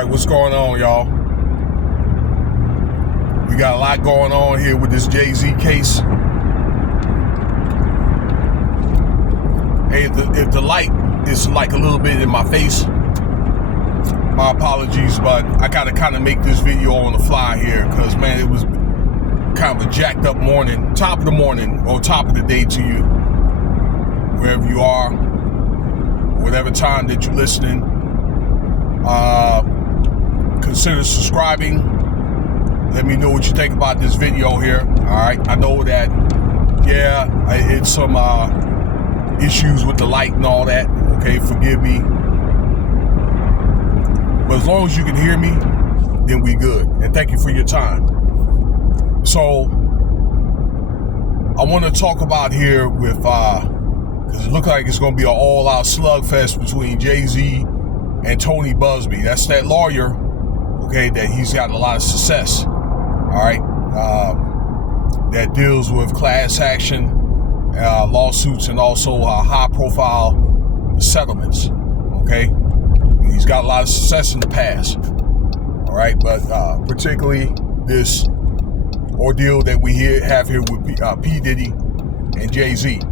Alright, what's going on, y'all? We got a lot going on here with this JayZ case. Hey, if the light is like a little bit in my face, my apologies, but I gotta kind of make this video on the fly here because, man, it was kind of a jacked up morning, top of the morning or top of the day to you, wherever you are, whatever time that you're listening. Consider subscribing. Let me know what you think about this video here. All right, I know that, yeah, it's some issues with the light and all that. Okay, forgive me. But as long as you can hear me, then we good. And thank you for your time. So I want to talk about here with, because it looks like it's going to be an all-out slugfest between JayZ and Tony Buzbee. That's that lawyer, okay, that he's got a lot of success, all right, that deals with class action lawsuits and also high-profile settlements, okay? He's got a lot of success in the past, all right, but particularly this ordeal that we have here with P. Diddy and JayZ,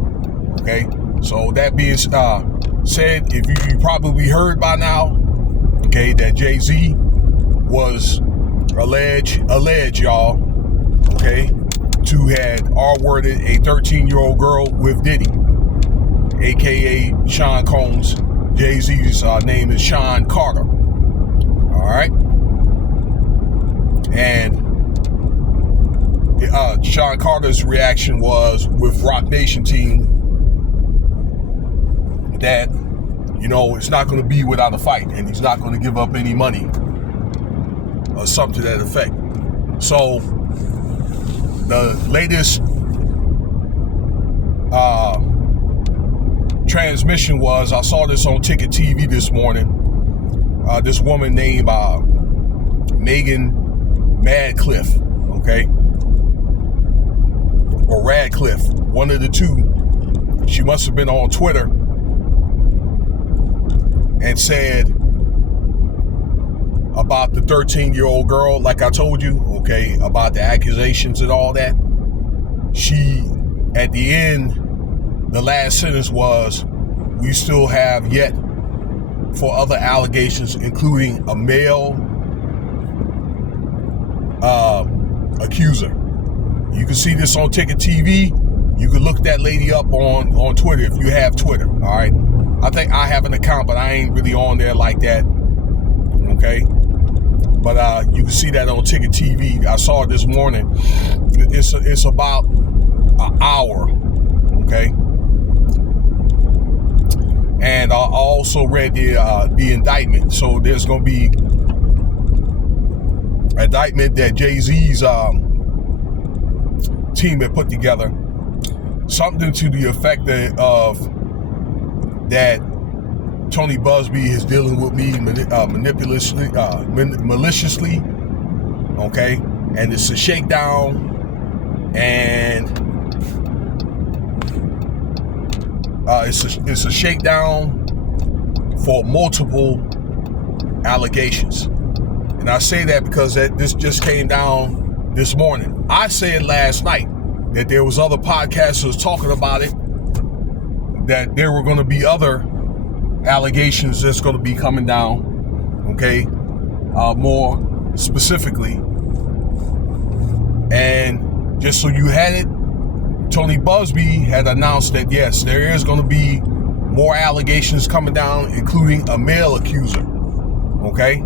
okay? So that being said, if you probably heard by now, okay, that JayZ was alleged, y'all, okay, to have R-worded a 13-year-old girl with Diddy, aka Sean Combs. JayZ's name is Sean Carter. All right, and Sean Carter's reaction was with Rock Nation team that, you know, it's not going to be without a fight, and he's not going to give up any money or something to that effect. So the latest transmission was, I saw this on Ticket TV this morning, this woman named Megan Madcliffe, okay, or Radcliffe, one of the two. She must have been on Twitter and said about the 13-year-old girl, like I told you, okay, about the accusations and all that. She, at the end, the last sentence was, we still have yet for other allegations, including a male accuser. You can see this on Ticket TV. You can look that lady up on Twitter if you have Twitter, all right? I think I have an account, but I ain't really on there like that, okay? But you can see that on Ticket TV. I saw it this morning. It's about an hour, okay? And I also read the indictment. So there's going to be an indictment that JayZ's team had put together. Something to the effect of that Tony Buzbee is dealing with me maliciously, okay? And it's a shakedown, and it's a shakedown for multiple allegations. And I say that because this just came down this morning. I said last night that there was other podcasters talking about it, that there were going to be other allegations that's going to be coming down, okay, more specifically. And just so you had it, Tony Buzbee had announced that, yes, there is going to be more allegations coming down, including a male accuser, okay,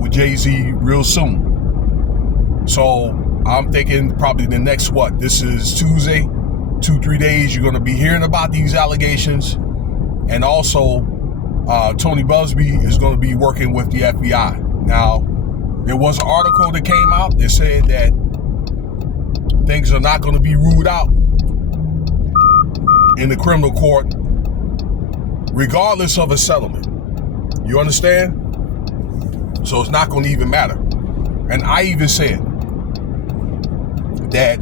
with JayZ real soon. So I'm thinking probably the next, this is Tuesday, 2-3 days, you're going to be hearing about these allegations. And also, Tony Buzbee is going to be working with the FBI. Now, there was an article that came out that said that things are not going to be ruled out in the criminal court, regardless of a settlement. You understand? So it's not going to even matter. And I even said that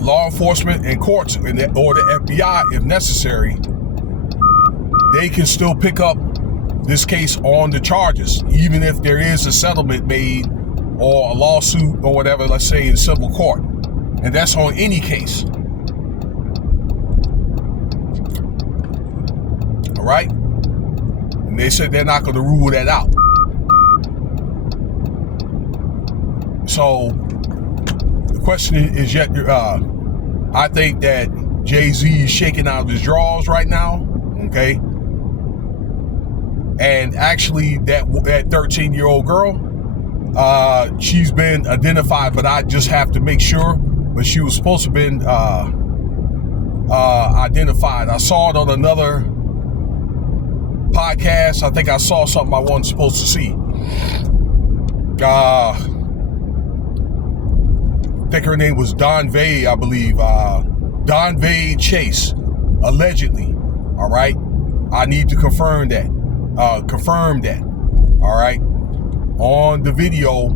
law enforcement and courts or the FBI, if necessary, they can still pick up this case on the charges, even if there is a settlement made or a lawsuit or whatever, let's say in civil court. And that's on any case. All right? And they said they're not going to rule that out. So the question is yet, I think that JayZ is shaking out of his drawers right now, okay? And actually that 13-year-old girl, she's been identified, but I just have to make sure. But she was supposed to have been identified. I saw it on another podcast. I think I saw something I wasn't supposed to see. I think her name was Donvay, I believe. Donvay Chase, allegedly. All right. I need to confirm that. All right. On the video,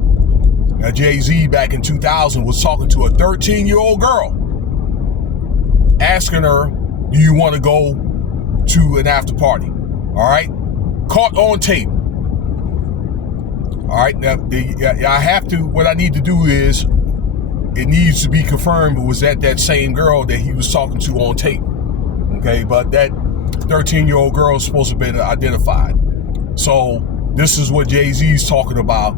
JayZ back in 2000 was talking to a 13-year-old girl, asking her, do you want to go to an after party? All right. Caught on tape. All right. Now, I have to, what I need to do is, it needs to be confirmed it was that same girl that he was talking to on tape. Okay. But that 13-year-old girl is supposed to have been identified. So this is what JayZ's talking about,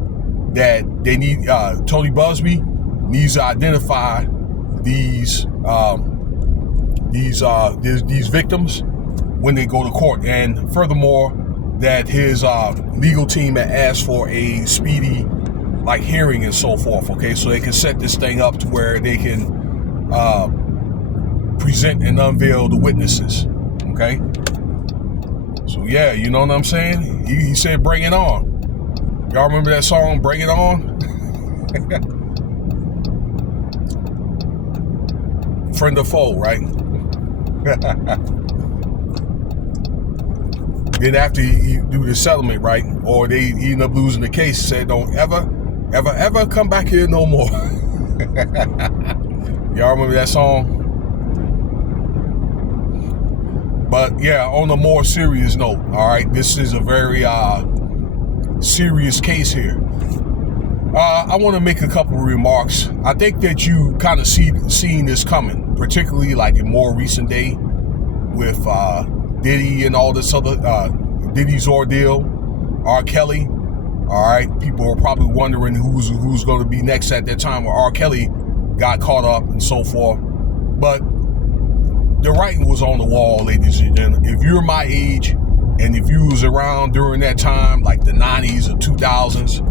that they need, Tony Buzbee needs to identify these victims when they go to court. And furthermore, that his legal team had asked for a speedy hearing and so forth, okay, so they can set this thing up to where they can present and unveil the witnesses, okay? So yeah, you know what I'm saying? He said, bring it on. Y'all remember that song, Bring It On? Friend or foe, right? Then after you do the settlement, right? Or they end up losing the case, said, don't ever come back here no more. Y'all remember that song? But yeah, on a more serious note, all right, this is a very serious case here. I want to make a couple of remarks. I think that you kind of seen this coming, particularly in more recent day with Diddy and all this other Diddy's ordeal, R. Kelly. All right, people are probably wondering who's going to be next at that time where R. Kelly got caught up and so forth. But the writing was on the wall, ladies and gentlemen. If you're my age and if you was around during that time, like the 90s or 2000s,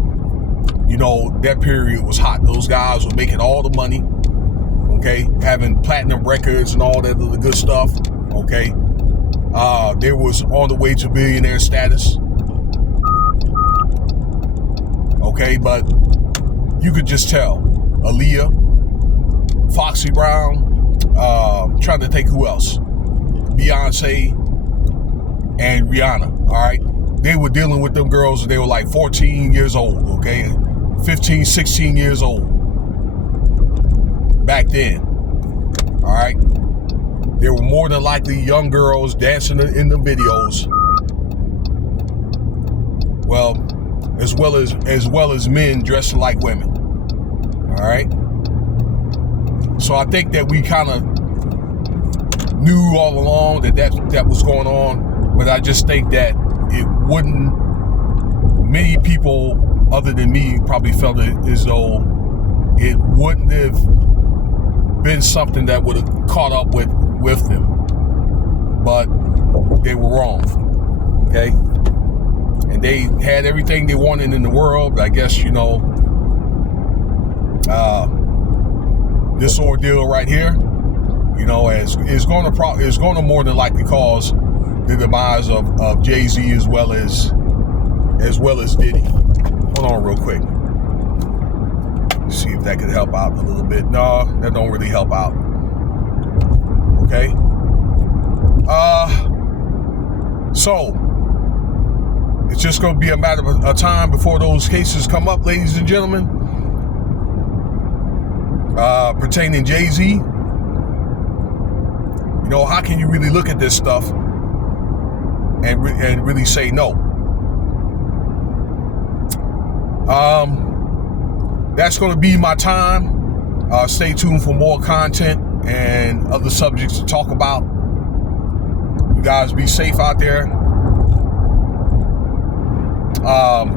you know, that period was hot. Those guys were making all the money, okay, having platinum records and all that other good stuff, okay. They was on the way to billionaire status, okay, but you could just tell. Aaliyah, Foxy Brown, trying to think who else, Beyonce and Rihanna, all right, they were dealing with them girls and they were like 14 years old, okay, 15, 16 years old back then, all right. There were more than likely young girls dancing in the videos, well as men dressing like women, all right. So I think that we kind of knew all along that was going on, but I just think that it wouldn't, many people other than me probably felt it as though it wouldn't have been something that would have caught up with them, but they were wrong, okay? And they had everything they wanted in the world, but I guess, you know, this ordeal right here, you know, is going to more than likely cause the demise of JayZ as well as Diddy. Hold on real quick. See if that could help out a little bit. No, that don't really help out. Okay. So it's just going to be a matter of time before those cases come up, ladies and gentlemen. Pertaining JayZ, you know, how can you really look at this stuff and really say no. That's going to be my time. Stay tuned for more content and other subjects to talk about. You guys be safe out there.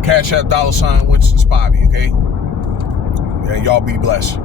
Cash App $Winston Spivey, okay? And y'all be blessed.